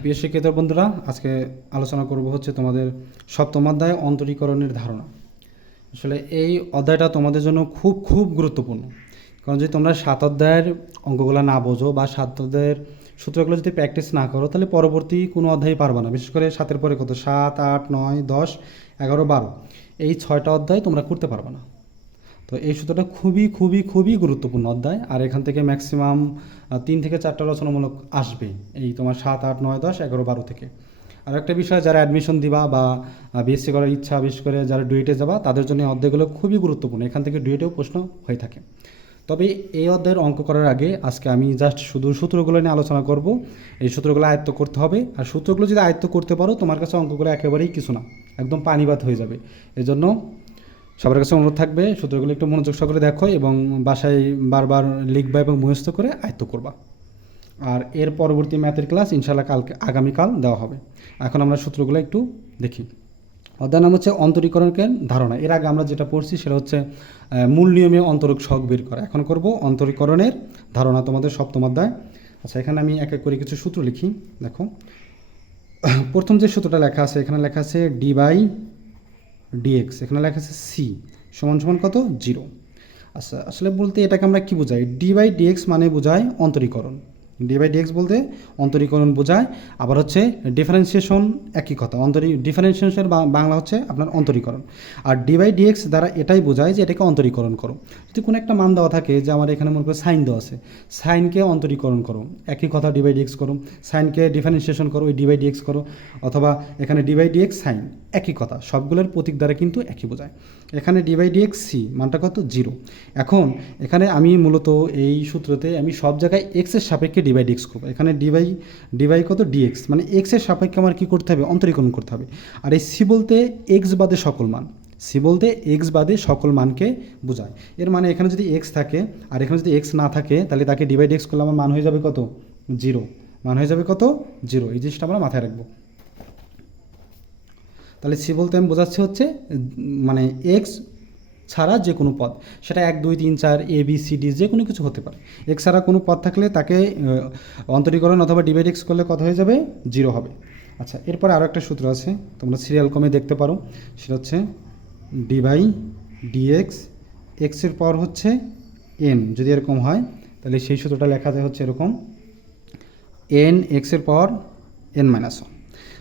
প্রিয় শিক্ষিত বন্ধুরা, আজকে আলোচনা করব হচ্ছে তোমাদের সপ্তম অধ্যায় অন্তরীকরণের ধারণা। আসলে এই অধ্যায়টা তোমাদের জন্য খুব খুব গুরুত্বপূর্ণ। কারণ যদি তোমরা 7 অধ্যায়ের অঙ্কগুলো না বোঝো বা 7 অধ্যায়ের সূত্রগুলো যদি প্র্যাকটিস না করো, তাহলে পরবর্তী কোনো অধ্যায় পারবে না। বিশেষ করে 7-এর পরে কত 7, 8, 9, 10, 11, 12 এই 6টা অধ্যায় তোমরা করতে পারবে না। তো এই সূত্রটা খুবই খুবই খুবই গুরুত্বপূর্ণ অধ্যায়, আর এখান থেকে ম্যাক্সিমাম 3 থেকে 4টা রচনামূলক আসবে এই তোমার 7, 8, 9, 10, 11, 12 থেকে। আর একটা বিষয়, যারা অ্যাডমিশন দিবা বা বিএসসি করার ইচ্ছা, বিশেষ করে যারা ডুয়েটে যাবা, তাদের জন্য এই অধ্যায়গুলো খুবই গুরুত্বপূর্ণ। এখান থেকে ডুয়েটেও প্রশ্ন হয়ে থাকে। তবে এই অধ্যায়ের অঙ্ক করার আগে আজকে আমি জাস্ট শুধু সূত্রগুলো নিয়ে আলোচনা করব। এই সূত্রগুলো আয়ত্ত করতে হবে, আর সূত্রগুলো যদি আয়ত্ত করতে পারো, তোমার কাছে অঙ্কগুলো একেবারেই কিছু না, একদম পানিবাদ হয়ে যাবে। এজন্য সবার কাছে অনুরোধ থাকবে, সূত্রগুলো একটু মনোযোগ সহকারে দেখো এবং বাসায় বারবার লিখবা এবং মুখস্থ করে আয়ত্ত করবা। আর এর পরবর্তী ম্যাথের ক্লাস ইনশাল্লাহ আগামীকাল দেওয়া হবে। এখন আমরা সূত্রগুলো একটু দেখি। অধ্যায় নাম হচ্ছে অন্তরীকরণের ধারণা। এর আগে আমরা যেটা পড়ছি সেটা হচ্ছে মূল নিয়মে অন্তরক সহগ বের করা। এখন করব অন্তরীকরণের ধারণা, তোমাদের সপ্তম অধ্যায়। আচ্ছা, এখানে আমি এক এক করে কিছু সূত্র লিখি। দেখো, প্রথম যে সূত্রটা লেখা আছে, এখানে লেখা আছে dx, এখানে লেখা আছে c সমান সমান কত 0। আচ্ছা, আসলে বলতে এটাকে আমরা কি বোঝাই? dx মানে বোঝায় অন্তরীকরণ। dx বলতে অন্তরীকরণ বোঝায়। আবার হচ্ছে ডিফারেন্সিয়েশন, একই কথা। ডিফারেন্সিয়েশনের বাংলা হচ্ছে আপনার অন্তরীকরণ। আর dx দ্বারা এটাই বোঝায় যে এটাকে অন্তরীকরণ করো। যদি কোনো একটা মান দেওয়া থাকে, যে আমার এখানে মনে করো সাইন দেওয়া আছে, সাইনকে অন্তরীকরণ করো, একই কথা dx করো। সাইনকে ডিফারেন্সিয়েশন করো, ওই dx করো। অথবা এখানে dx সাইন, একই কথা। সবগুলোর প্রতীক দ্বারা কিন্তু একই বোঝায়। এখানে dx c মানটা কত 0। এখন এখানে আমি মূলত এই সূত্রতে আমি সব জায়গায় এক্সের সাপেক্ষে dx করবো। এখানে ডিভাই কত dx, মানে এক্সের সাপেক্ষে আমার কী করতে হবে? অন্তরীকরণ করতে হবে। আর এই সি বলতে এক্স বাদে সকল মান, সি বলতে এক্স বাদে সকল মানকে বোঝায়। এর মানে এখানে যদি এক্স থাকে আর এখানে যদি এক্স না থাকে, তাহলে তাকে dx করলে আমার মান হয়ে যাবে কত? 0। মান হয়ে যাবে কত? 0। এই জিনিসটা আমরা মাথায় রাখবো। তাহলে সি বলতে আমি বোঝাচ্ছি হচ্ছে মানে এক্স ছাড়া যে কোনো পদ, সেটা 1, 2, 3, 4 এ বি সি ডি যে কোনো কিছু হতে পারে। এক্স ছাড়া কোনো পদ থাকলে তাকে অন্তরীকরণ অথবা dx করলে কত হয়ে যাবে? 0 হবে। আচ্ছা, এরপরে আরও একটা সূত্র আছে, তোমরা সিরিয়াল কমে দেখতে পারো। সেটা হচ্ছে dx, এক্সের পাওয়ার হচ্ছে n। যদি এরকম হয়, তাহলে সেই সূত্রটা লেখা যায় হচ্ছে এরকম, n এক্সের পাওয়ার n-1।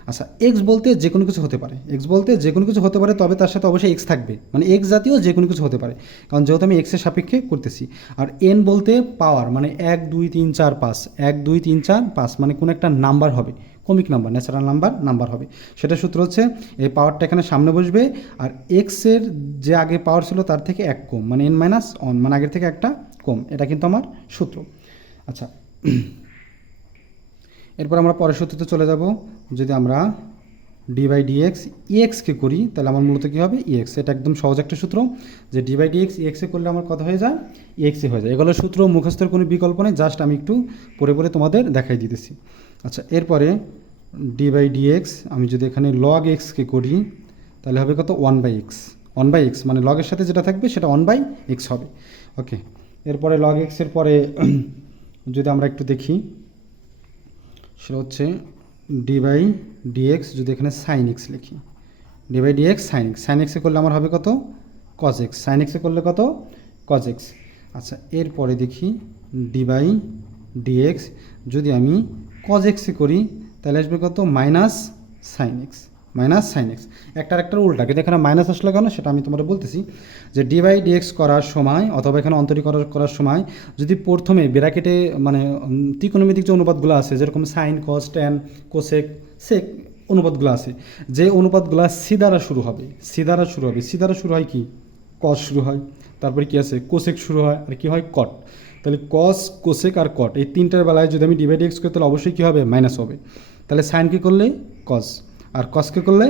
আচ্ছা, এক্স বলতে যে কোনো কিছু হতে পারে, এক্স বলতে যে কোনো কিছু হতে পারে, তবে তার সাথে অবশ্যই এক্স থাকবে, মানে এক্স জাতীয় যে কোনো কিছু হতে পারে, কারণ যেহেতু আমি এক্সের সাপেক্ষে করতেছি। আর এন বলতে পাওয়ার, মানে 1, 2, 3, 4, 5, 1, 2, 3, 4, 5 মানে কোনো একটা নাম্বার হবে, কমিক নাম্বার, ন্যাচারাল নাম্বার হবে। সেটা সূত্র হচ্ছে এই পাওয়ারটা এখানে সামনে বসবে, আর এক্সের যে আগে পাওয়ার ছিল তার থেকে 1 কম, মানে n-1, মানে আগের থেকে একটা কম। এটা কিন্তু আমার সূত্র। আচ্ছা, এরপর আমরা পরের সূত্রতে চলে যাব। যদি আমরা dx এক্সকে করি, তাহলে আমার মূলত কী হবে? এক্স। এটা একদম সহজ একটা সূত্র, যে dx এক্সে করলে আমার কথা হয়ে যায় এক্সে হয়ে যায়। এগুলো সূত্র মুখস্থের কোনো বিকল্প নেই, জাস্ট আমি একটু পরে পরে তোমাদের দেখাই দিতেছি। আচ্ছা, এরপরে dx আমি যদি এখানে log এক্সকে করি, তাহলে হবে কত? 1/x। 1/x মানে লগের সাথে যেটা থাকবে সেটা 1/x হবে। ওকে, এরপরে log এক্সের পরে যদি আমরা একটু দেখি, সেটা হচ্ছে dx, যদি এখানে সাইন এক্স লিখি, dx সাইন এক্সে করলে আমার হবে কত? Cos x. সাইন এক্সে করলে কত? Cos x. আচ্ছা, এরপরে দেখি dx যদি আমি কজ এক্সে করি, তাহলে আসবে কত? Minus sine x. একটার উল্টা, কিন্তু এখানে মাইনাস আসলে কেন সেটা আমি তোমাদের বলতেছি। যে dx করার সময় অথবা এখানে অন্তরীকরণ করার সময় যদি প্রথমে ব্র্যাকেটে মানে ত্রিকোণমিতিক যে অনুপাতগুলো আছে, যেরকম সাইন, কস, ট্যান, কোসেক, সেক অনুপাতগুলো আছে, যে অনুপাতগুলো সি দ্বারা শুরু হবে, সি দ্বারা শুরু হয় কি? কস শুরু হয়, তারপরে কি আছে? কোসেক শুরু হয়, আর কি হয়? কট। তাহলে কস, কোসেক আর কট, এই তিনটার বেলায় যদি আমি dx করি, তাহলে অবশ্যই কী হবে? মাইনাস হবে। তাহলে সাইনকে করলে কস, আর কসকে করলে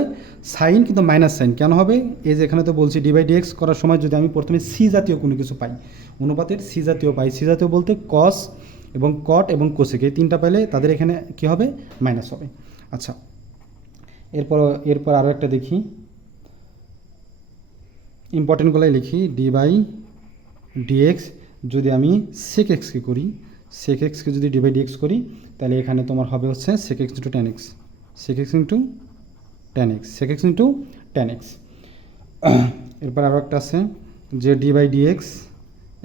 সাইন, কিন্তু মাইনাস সাইন কেন হবে? এই যে এখানে তো বলছি dx করার সময় যদি আমি প্রথমে সি জাতীয় কোনো কিছু পাই, অনুপাতের সি জাতীয় পাই, সি জাতীয় বলতে কস এবং কট এবং কোসেক, এই তিনটা পেলে তাদের এখানে কী হবে? মাইনাস হবে। আচ্ছা, এরপর আরও একটা দেখি, ইম্পর্টেন্টগুলোই লিখি। dx যদি আমি সেক এক্সকে করি, সেক এক্সকে যদি ডি বাই ডি এক্স করি তাহলে এখানে তোমার হবে হচ্ছে sec x into tan x, sec x into tan x, sec x into tan x. এরপর আরও একটা আছে যে ডি বাই ডি এক্স,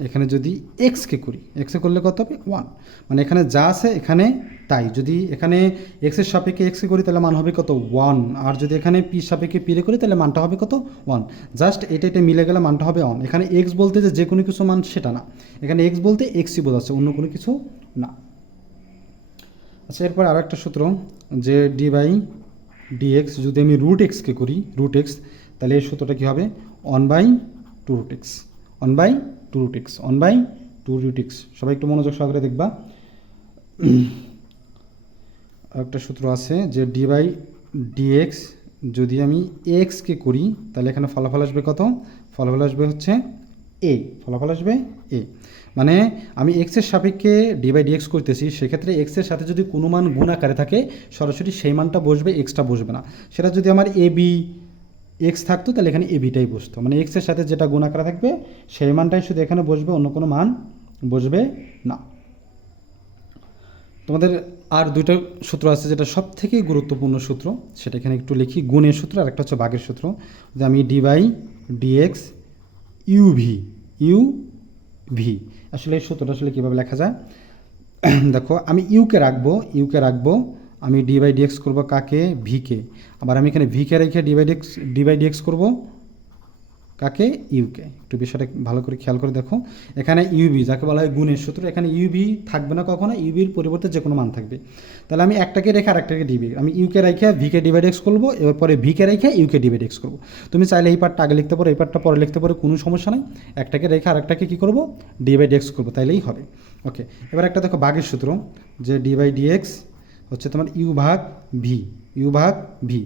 এখানে যদি এক্সকে করি, এক্সে করলে কত হবে 1, মানে এখানে যা আছে এখানে তাই। যদি এখানে এক্সের সাপেক্ষে এক্সকে করি তাহলে মান হবে কত 1, আর যদি এখানে পি সাপেক্ষে পিরে করি তাহলে মানটা হবে কত 1। জাস্ট এটা মিলে গেলে মানটা হবে 1। এখানে এক্স বলতে যে কোনো কিছু মান সেটা না, এখানে এক্স বলতে এক্সই বোঝাচ্ছে, অন্য কোনো কিছু না। আচ্ছা, এরপর আরও একটা সূত্র যে ডি বাই ডি এক্স যদি আমি রুট এক্সকে করি, রুট এক্স, তাহলে এই সূত্রটা কী হবে 1/2 root x, 1/2 root x, 1/2 root x. সবাই একটু মনোযোগ সহকারে দেখবা। একটা সূত্র আছে যে ডি বাই ডি এক্স যদি আমি এক্সকে করি তাহলে এখানে ফলাফল আসবে কত, ফলাফল আসবে হচ্ছে এ, ফলাফল আসবে এ। মানে আমি এক্সের সাপেক্ষে ডি বাই ডি এক্স করতেছি, সেক্ষেত্রে এক্সের সাথে যদি কোনো মান গুণ আকারে থাকে সরাসরি সেই মানটা বসবে, এক্সটা বসবে না। সেটা যদি আমার এ বি এক্স থাকতো তাহলে এখানে এ বিটাই বসতো, মানে এক্সের সাথে যেটা গুণ আকারে থাকবে সেই মানটাই শুধু এখানে বসবে, অন্য কোনো মান বসবে না। তোমাদের আর দুইটা সূত্র আছে যেটা সব থেকে গুরুত্বপূর্ণ সূত্র, সেটা এখানে একটু লিখি। গুণের সূত্র আর একটা হচ্ছে ভাগের সূত্র। যে আমি d by D x u v, আসলে এই সূত্রটা আসলে কীভাবে লেখা যায় দেখো, আমি ইউকে রাখবো, আমি ডি বাই ডি এক্স করবো কাকে, ভিকে। আবার আমি এখানে ভিকে রেখে ডি বাই ডি এক্স করবো কাকে, ইউকে। একটু বিষয়টা ভালো করে খেয়াল করে দেখো, এখানে ইউবি যাকে বলা হয় গুণের সূত্র, এখানে ইউবি থাকবে না কখনো, ইউবির পরিবর্তে যে কোনো মান থাকবে। তাহলে আমি একটাকে রেখে আরেকটাকে ডিবি, আমি ইউকে রেখে ভিকে ডিভাইড এক্স করবো, এবার পরে ভিকে রেখে ইউকে ডিভাইড এক্স করবো। তুমি চাইলে এই পার্টটা আগে লিখতে পারো, এই পার্টটা পরে লিখতে পারো, কোনো সমস্যা নাই। একটাকে রেখে আরেকটাকে কী করবো, ডিভাইড এক্স করবো, তাইলেই হবে। ওকে, এবার একটা দেখো ভাগের সূত্র যে ডি বাই ডি এক্স হচ্ছে তোমার ইউ ভাগ ভি।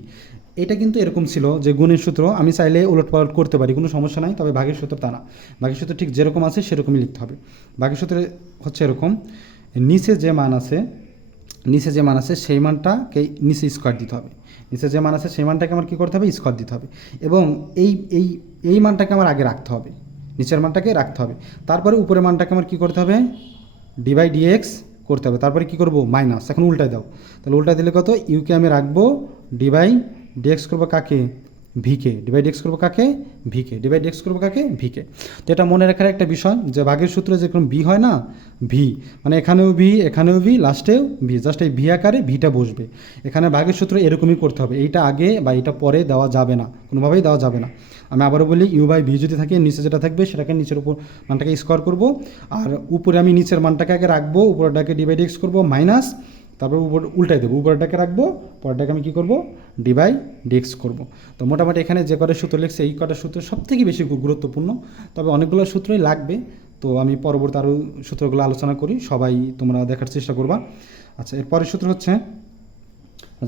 এটা কিন্তু এরকম ছিল যে গুণের সূত্র আমি চাইলে উলটপালট করতে পারি, কোনো সমস্যা নাই, তবে ভাগের সূত্র তা না। ভাগের সূত্র ঠিক যেরকম আছে সেরকমই লিখতে হবে। ভাগের সূত্রে হচ্ছে এরকম, নিচে যে মান আছে সেই মানটাকে নিচে স্কোয়ার দিতে হবে, নিচে যে মান আছে সেই মানটাকে আমার কী করতে হবে, স্কোয়ার দিতে হবে। এবং এই মানটাকে আমার আগে রাখতে হবে, নিচের মানটাকে রাখতে হবে। তারপরে উপরের মানটাকে আমার কী করতে হবে, ডি বাই ডি এক্স করতে হবে। তারপরে কী করবো, মাইনাস, এখন উল্টায় দাও, তাহলে উল্টায় দিলে কত, ইউকে আমি রাখবো, ডি বাই ডি এক্স করবো কাকে, ভিকে, ডিভাইড এক্স করবো কাকে, ভিকে, ডিভাইড এক্স করবো কাকে, ভিকে। তো এটা মনে রাখার একটা বিষয় যে ভাগের সূত্রে যেরকম ভি হয় না, ভি মানে এখানেও ভি লাস্টেও ভি, জাস্ট এই ভি আকারে ভিটা বসবে। এখানে ভাগের সূত্র এরকমই করতে হবে, এইটা আগে বা এইটা পরে দেওয়া যাবে না, কোনোভাবেই দেওয়া যাবে না। আমি আবারও বলি, ইউ বাই ভি যদি থাকে নিচে যেটা থাকবে সেটাকে নিচের উপর মানটাকে স্কোয়ার করবো, আর উপরে আমি নিচের মানটাকে আগে রাখবো, উপরটাকে ডিভাইড এক্স করবো মাইনাস, তারপর উপর উল্টাই দেবো, উপরটাকে রাখবো, পরটাকে আমি কী করবো, ডি বাই ডি এক্স করবো। তো মোটামুটি এখানে যে কটা সূত্র লিখছে এই কটা সূত্র সব থেকে বেশি গুরুত্বপূর্ণ, তবে অনেকগুলো সূত্রই লাগবে। তো আমি পরবর্তী আরও সূত্রগুলো আলোচনা করি, সবাই তোমরা দেখার চেষ্টা করবা। আচ্ছা, এর পরের সূত্র হচ্ছে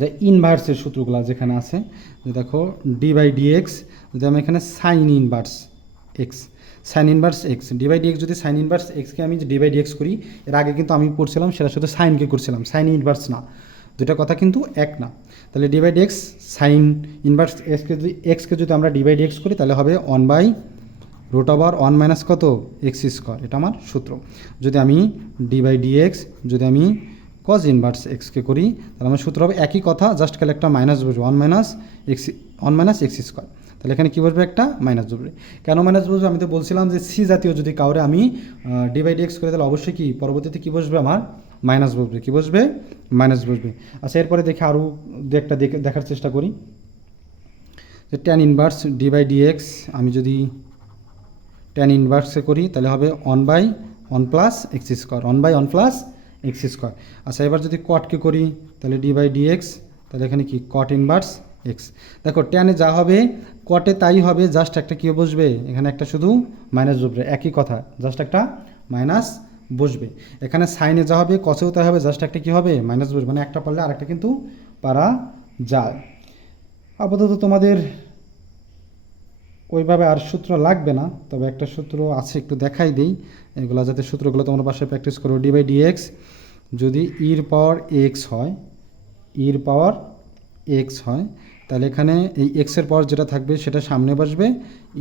যে ইনভার্সের সূত্রগুলো যেখানে আছে, যে দেখো ডি বাই ডি এক্স যদি আমি এখানে sine inverse x d by D x, যদি সাইন ইনভার্স এক্সকে আমি ডি বাই ডি এক্স করি, এর আগে কিন্তু আমি পড়ছিলাম সেটা শুধু সাইনকে করছিলাম, সাইন ইনভার্স না, দুটা কথা কিন্তু এক না। তাহলে D by D X sine inverse এক্সকে যদি আমরা ডি বাই ডি এক্স করি তাহলে হবে 1/√1 মাইনাস কত, এক্স স্কোয়ার, এটা আমার সূত্র। যদি আমি ডি বাই ডি এক্স যদি আমি কজ ইনভার্স এক্সকে করি তাহলে আমার সূত্র হবে একই কথা, জাস্ট খালি একটা মাইনাস বসবে, 1 মাইনাস এক্স স্কোয়ার। তাহলে এখানে কী বসবে, একটা মাইনাস বসবে। কেন মাইনাস বসবে, আমি তো বলছিলাম যে সি জাতীয় যদি কাউরে আমি ডি বাই ডি এক্স করে তাহলে অবশ্যই কি পরবর্তীতে কী বসবে, আমার মাইনাস বসবে, কী বসবে, মাইনাস বসবে। আচ্ছা, এরপরে দেখে আরও একটা দেখার চেষ্টা করি যে tan inverse d by D x আমি যদি ট্যান ইনভার্সে করি তাহলে হবে 1/1 plus x square, 1/1 plus x square. আচ্ছা, এবার যদি কটকে করি তাহলে ডি বাই ডি এক্স, তাহলে এখানে কি কট ইনভার্স এক্স। দেখো ট্যানে যা হবে কটে তাই হবে, জাস্ট একটা কী বসবে, এখানে একটা শুধু মাইনাস বসবে, একই কথা, জাস্ট একটা মাইনাস বসবে। এখানে সাইনে যা হবে কসেও তাই হবে, জাস্ট একটা কী হবে, মাইনাস বসবে, মানে একটা পারলে আরেকটা কিন্তু পারা যায়। আপাতত তোমাদের ওইভাবে আর সূত্র লাগবে না, তবে একটা সূত্র আছে একটু দেখাই দিই, এগুলো যাতে সূত্রগুলো তোমার বাসায় প্র্যাকটিস করো। ডি বাই ডি এক্স যদি ইর পাওয়ার এক্স হয়, তাহলে এখানে এই এক্সের পর যেটা থাকবে সেটা সামনে বসবে,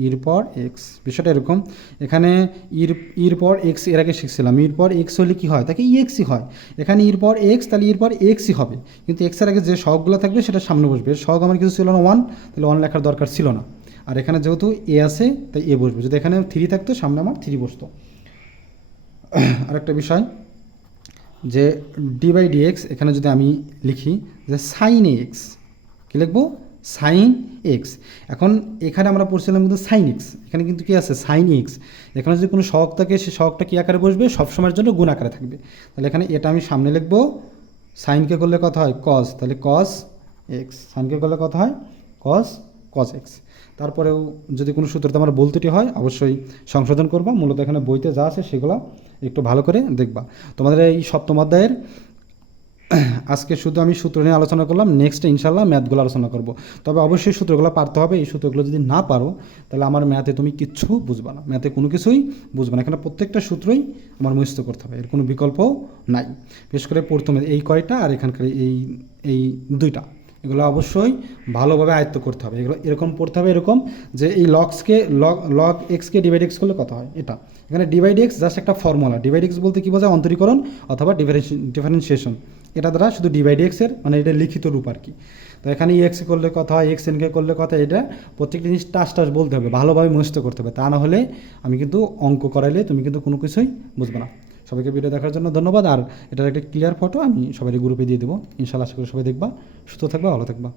ইর পর এক্স। বিষয়টা এরকম, এখানে ইর পর এক্স এর আগে শিখছিলাম, ইর পর এক্স হলে কী হয়, তাকে এক্সই হয়। এখানে ইর পর এক্স, তাহলে ইর পর এক্সই হবে, কিন্তু এক্সের আগে যে সহগগুলো থাকবে সেটা সামনে বসবে। এর সহগ আমার কিছু ছিল না, ওয়ান, তাহলে ওয়ান লেখার দরকার ছিল না। আর এখানে যেহেতু এ আছে তাই এ বসবে, যদি এখানে থ্রি থাকতো সামনে আমার থ্রি বসতো। আরেকটা বিষয় যে ডি বাই ডি এক্স, এখানে যদি আমি লিখি যে সাইন এক্স, কী লিখবো, সাইন এক্স। এখন এখানে আমরা পড়ছিলাম কিন্তু সাইন এক্স, এখানে কিন্তু কী আছে, সাইন এক্স। এখানে যদি কোনো সহগ থাকে সে সহগটা কী আকারে বসবে, সবসময়ের জন্য গুণ আকারে থাকবে। তাহলে এখানে এটা আমি সামনে লিখবো, সাইনকে করলে কথা হয় কজ, তাহলে কজ এক্স, সাইনকে করলে কথা হয় কজ এক্স। তারপরেও যদি কোনো সূত্রতে আমার বলতেটি হয় অবশ্যই সংশোধন করবা, মূলত এখানে বইতে যা আছে সেগুলো একটু ভালো করে দেখবা। তোমাদের এই সপ্তম অধ্যায়ের আজকে শুধু আমি সূত্র নিয়ে আলোচনা করলাম, নেক্সটে ইনশাল্লাহ ম্যাথগুলো আলোচনা করব। তবে অবশ্যই সূত্রগুলো পারতে হবে, এই সূত্রগুলো যদি না পারো তাহলে আমার ম্যাথে তুমি কিচ্ছু বুঝবা না, ম্যাথে কোনো কিছুই বুঝবে না। এখানে প্রত্যেকটা সূত্রই আমার মুখস্থ করতে হবে, এর কোনো বিকল্প নাই। বিশেষ করে প্রথমে এই কয়টা আর এখানকার এই দুইটা, এগুলো অবশ্যই ভালোভাবে আয়ত্ত করতে হবে। এগুলো এরকম পড়তে হবে, এরকম যে এই লগ এক্সকে ডিভাইড এক্স করলে কত হয়, এটা এখানে ডিভাইড এক্স জাস্ট একটা ফর্মুলা। ডিভাইড এক্স বলতে কী বোঝায়, অন্তরীকরণ অথবা ডিফারেন্সিয়েশন। এটা দ্বারা শুধু ডিভাইড এক্সের মানে এটা লিখিত রূপ আর কি। তো এখানে এক্স করলে কথা হয়, এক্স এনকে করলে কথা, এটা প্রত্যেকটা জিনিস টাস বলতে হবে, ভালোভাবে মুখস্থ করতে হবে। তা না হলে আমি কিন্তু অঙ্ক করাইলে তুমি কিন্তু কোনো কিছুই বুঝবে না। সবাইকে ভিডিও দেখার জন্য ধন্যবাদ। আর এটার একটা ক্লিয়ার ফটো আমি সবাই গ্রুপে দিয়ে দেবো, ইনশাআল্লাহ আশা করি সবাই দেখবা, সুস্থ থাকবা, ভালো থাকবা।